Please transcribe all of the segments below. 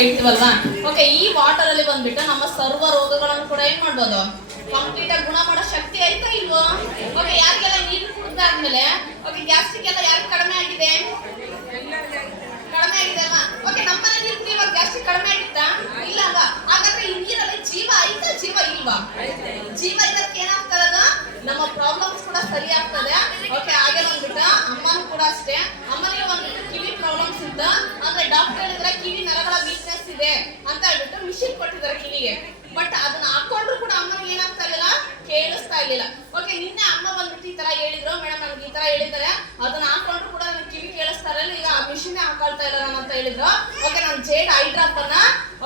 ಹೇಳ್ತೀವಲ್ವಾ. Okay, ಈ water ಅಲ್ಲಿ ಬಂದ್ಬಿಟ್ಟು ನಮ್ಮ ಸರ್ವ ರೋಗಗಳನ್ನು ಕೂಡ ಏನ್ ಮಾಡ್ಬೋದು, ಕಂಪ್ಲೀಟ್ ಆಗಿ ಗುಣ ಮಾಡೋ ಶಕ್ತಿ ಐತಾ ಇಲ್ವೋ. ಓಕೆ, ಯಾರಿಗೆಲ್ಲ ನೀರು ಕುಡಿದಾದ್ಮೇಲೆ ಓಕೆ ಗ್ಯಾಸ್ಟ್ರಿಕ್ ಎಲ್ಲ ಯಾರಿಗೆ ಕಡಿಮೆ ಆಗಿದೆ, ಕಡಿಮೆ ಆಗಿದೆ ಅಲ್ವಾ. ಓಕೆ, ನಮ್ಮನೇಲಿ ಇವಾಗ ಗ್ಯಾಸ್ಟ್ರಿಕ್ ಕಡಿಮೆ ಆಗಿತ್ತಾ, ಇಲ್ಲ ಅಲ್ವಾ. ಹಾಗಾದ್ರೆ ಈ ನೀರಲ್ಲಿ ಜೀವ ಐತಾ, ಜೀವ ಇಲ್ವಾ? ಜೀವ ಇದಕ್ಕೆ ಏನಾಗ್ತದ, ನಮ್ಮ ಪ್ರಾಬ್ಲಮ್ಸ್ ಕೂಡ ಸರಿ ಆಗ್ತದೆ. ಓಕೆ, ಹಾಗೆ ಬಂದ್ಬಿಟ್ಟು ಅಮ್ಮನೂ ಕೂಡ ಅಷ್ಟೇ, ಅಮ್ಮನಿಗೆ ಬಂದ್ಬಿಟ್ಟು ಕಿವಿ ಪ್ರಾಬ್ಲಮ್ಸ್ ಇದ್ದ, ಅಂದ್ರೆ ಡಾಕ್ಟರ್ ಹೇಳಿದ್ರೆ ಕಿವಿ ನರಗಳ ವೀಕ್ನೆಸ್ ಇದೆ ಅಂತ ಹೇಳ್ಬಿಟ್ಟು ಮಿಷಿನ್ ಕೊಟ್ಟಿದ್ದಾರೆ ಕಿವಿಗೆ. ಬಟ್ ಅದನ್ನ ಹಾಕೊಂಡ್ರು ಕೂಡ ಅಮ್ಮನಿಗೆ ಏನಾಗ್ತಾ ಇರಲಿಲ್ಲ, ಕೇಳಿಸ್ತಾ ಇರ್ಲಿಲ್ಲ. ಓಕೆ, ನಿನ್ನೆ ಅಮ್ಮ ಬಂದ್ಬಿಟ್ಟು ಈ ತರ ಹೇಳಿದ್ರು, ಮೇಡಮ್ ನನ್ಗೆ ಈ ತರ ಹೇಳಿದ್ದಾರೆ, ಅದನ್ನ ಹಾಕೊಂಡ್ರು ಕೂಡ ನನ್ ಕಿವಿ ಕೇಳಿಸ್ತಾ ಇರಲಿಲ್ಲ, ಈಗ ಮಿಷಿನ್ ಹಾಕೊಳ್ತಾ ಇಲ್ಲ ನಾನು ಅಂತ ಹೇಳಿದ್ರು. ಓಕೆ, ನಾನು ಜೇಡ್ ಐ ಡ್ರಾಪ್ ಅನ್ನ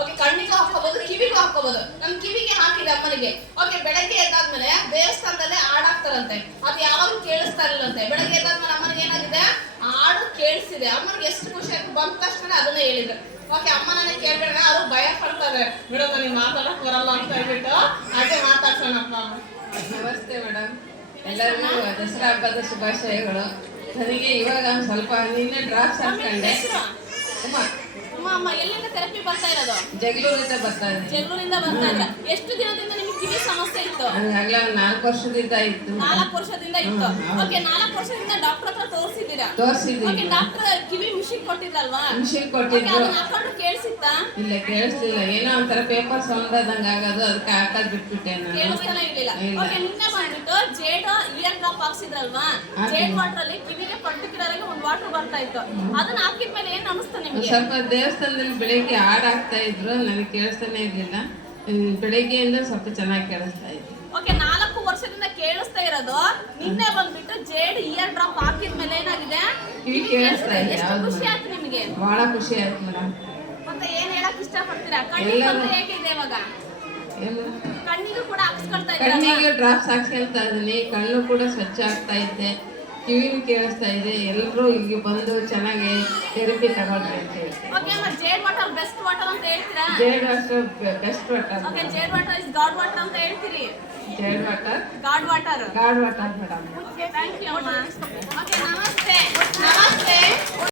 ಓಕೆ ಕಣ್ಣಿಗೂ ಹಾಕೋಬಹುದು, ಕಿವಿಗೂ ಹಾಕೋಬಹುದು. ನನ್ ಕಿವಿಗೆ ಹಾಕಿದೆ ಅಮ್ಮನಿಗೆ. ಓಕೆ, ಬೆಳಗ್ಗೆ ಎದ್ದಾದ್ಮೇಲೆ ದೇವಸ್ಥಾನದಲ್ಲೇ ಹಾಡಾಗ್ತಾರಂತೆ, ಅದು ಯಾವಾಗ್ಲೂ ಕೇಳಿಸ್ತಾ ಇರಲಿಲ್ಲಂತೆ. ಬೆಳಗ್ಗೆ ಎದ್ದಾದ್ಮೇಲೆ ಅಮ್ಮನಿಗೆ ಏನಾಗಿದೆ, ಹಾಡು ಕೇಳಿಸಿದೆ. ಅಮ್ಮನಿಗೆ ಎಷ್ಟು ಖುಷಿ ಆಯ್ತು, ಬಂದ ತಕ್ಷಣ ಅದನ್ನೇ ಹೇಳಿದ್ರು. ಓಕೆ, ಅಮ್ಮನೇ ಕೇಳ್ಬೇಡ, ಅವರು ಭಯ ಪಡ್ತಾರೆ, ಮೇಡಮ್ ನನಗೆ ಮಾತಾಡಕ್ ಬರಲ್ಲ ಅಂತ ಹೇಳ್ಬಿಟ್ಟು ಹಾಗೆ ಮಾತಾಡ್ಸೋಣಪ್ಪ. ನಮಸ್ತೆ ಮೇಡಮ್, ಎಲ್ಲರಿಗೂ ದಸರಾ ಹಬ್ಬದ ಶುಭಾಶಯಗಳು. ನನಗೆ ಇವಾಗ ಸ್ವಲ್ಪ ನಿನ್ನೆ ಡ್ರಾಪ್ಸ್ ಹಾಕೊಂಡೆ. ಅಮ್ಮ ಎಲ್ಲಿಂದ ಥೆರಪಿ ಬರ್ತಾ ಇರೋದು? ಜಗಳೂರಿಂದ ಬರ್ತಾ ಇದೆ. ಜಗಳೂರಿಂದ ಬರ್ತಾ ಇದ್ರ? ಎಷ್ಟು ದಿನದಿಂದ ನಿಮಗೆ ಕಿವಿ ಸಮಸ್ಯೆ ಇತ್ತು? ನನಗಾಗಲೇ 4 ವರ್ಷದಿಂದ ಇತ್ತು. 4 ವರ್ಷದಿಂದ ಇತ್ತು. ಓಕೆ, 4 ವರ್ಷದಿಂದ ಡಾಕ್ಟರ್ ಹತ್ರ ತೋರಿಸಿದ್ದೀರಾ? ತೋರಿಸಿದ್ದೀನಿ. ಓಕೆ, ಡಾಕ್ಟರ್ ಕಿವಿ ಮಿಷಿನ್ ಕೊಟ್ಟಿದ್ರಲ್ವಾ? ಮಿಷಿನ್ ಕೊಟ್ಟಿದ್ರು. ಅದನ್ನ ಹಾಕೊಂಡು ಕೇಳಿಸಿತ್ತಾ? ಇಲ್ಲ, ಕೇಳಿಸ್ಲಿಲ್ಲ. ಏನೋ ಒಂಥರ ಪೇಪರ್ ಸೌಂಡ್ ಆದಂಗ ಆಗೋದು, ಅದಕ್ಕೆ ಹಾಕೋದ್ ಬಿಟ್ಬಿಟ್ಟೆ ನಾನು. ಕೇಳಿಸ್ತಾನೆ ಇರ್ಲಿಲ್ಲ. ಓಕೆ, ನಿನ್ನೆ ಬಂದ್ಬಿಟ್ಟು ಜೇಡ್ ಇಯರ್ ಡ್ರಾಪ್ ಹಾಕ್ಸಿದ್ರಲ್ವಾ? ಜೇಡ್ ವಾಟರ್ ಅಲ್ಲಿ ಕಿವಿಗೆ ಪರ್ಟಿಕ್ಯುಲರ್ ಆಗಿ ಒಂದು ವಾಟರ್ ಬರ್ತಾ ಇತ್ತು. ಅದನ್ನ ಹಾಕಿದ್ಮೇಲೆ ಏನ್ ಅನಿಸ್ತು ನಿಮಗೆ? ಸ್ವಲ್ಪ ದೇವಸ್ಥಾನದಲ್ಲಿ ಬೆಳಿಗ್ಗೆ ಹಾಡು ಹಾಕ್ತಾ ಇದ್ರು, ನನಗೆ ಕೇಳಿಸ್ತಾನೆ ಇರ್ಲಿಲ್ಲ. ಬೆಳಿಗ್ಗೆಯಿಂದ ಸ್ವಲ್ಪ ಚೆನ್ನಾಗಿ ಕೇಳಿಸ್ತಾ ಇತ್ತು. ಓಕೆ, 4 ವರ್ಷದಿಂದ ಕೇಳಿಸ್ತಾ ಇರೋದು, ನಿನ್ನೆ ಬಂದ್ಬಿಟ್ಟು ಜೇಡ್ ಇಯರ್ ಡ್ರಾಪ್ ಹಾಕಿದ್ಮೇಲೆ ಏನಾಗಿದೆ, ಕಿವಿ ಕೇಳಿಸ್ತಾ ಇದೆ. ಎಷ್ಟು ಖುಷಿ ಆಯ್ತು ನಿಮಗೆ? ಬಹಳ ಖುಷಿ ಆಯ್ತು ಮೇಡಮ್. ಮತ್ತೆ ಏನ್ ಹೇಳಕ್ ಇಷ್ಟಪಡ್ತೀರಾ? ಕಣ್ಣಿಗೆ ಹೇಗಿದೆ ಇವಾಗ? ಕಣ್ಣಿಗೂ ಕೂಡ ಹಾಕ್ಸ್ಕೊಳ್ತಾ ಇದ್ದೀರಾ? ಕಣ್ಣಿಗೆ ಡ್ರಾಪ್ಸ್ ಹಾಕ್ಸ್ಕೊಳ್ತಾ ಇದೀನಿ, ಕಣ್ಣು ಕೂಡ ಸ್ವಚ್ಛ ಆಗ್ತಾ ಇದೆ, ಕಿವಿನೂ ಕೇಳಿಸ್ತಾ ಇದೆ. ಎಲ್ಲರೂ ಇಲ್ಲಿ ಬಂದು ಚೆನ್ನಾಗಿ ಥೆರಪಿ ತಗೊಳ್ರಿ ಅಂತ ಹೇಳ್ತೀನಿ. ಓಕೆ ಅಮ್ಮ, ಜೇಡ್ ವಾಟರ್ ಬೆಸ್ಟ್ ವಾಟರ್ ಅಂತ ಹೇಳ್ತೀರಾ? Z water best water. Okay, Z water is good water ಅಂತ ಹೇಳ್ತೀರಿ? Z water good water. Good water madam. Okay, thank you ಅಮ್ಮ. ಓಕೆ, ನಮಸ್ತೆ. ನಮಸ್ತೆ.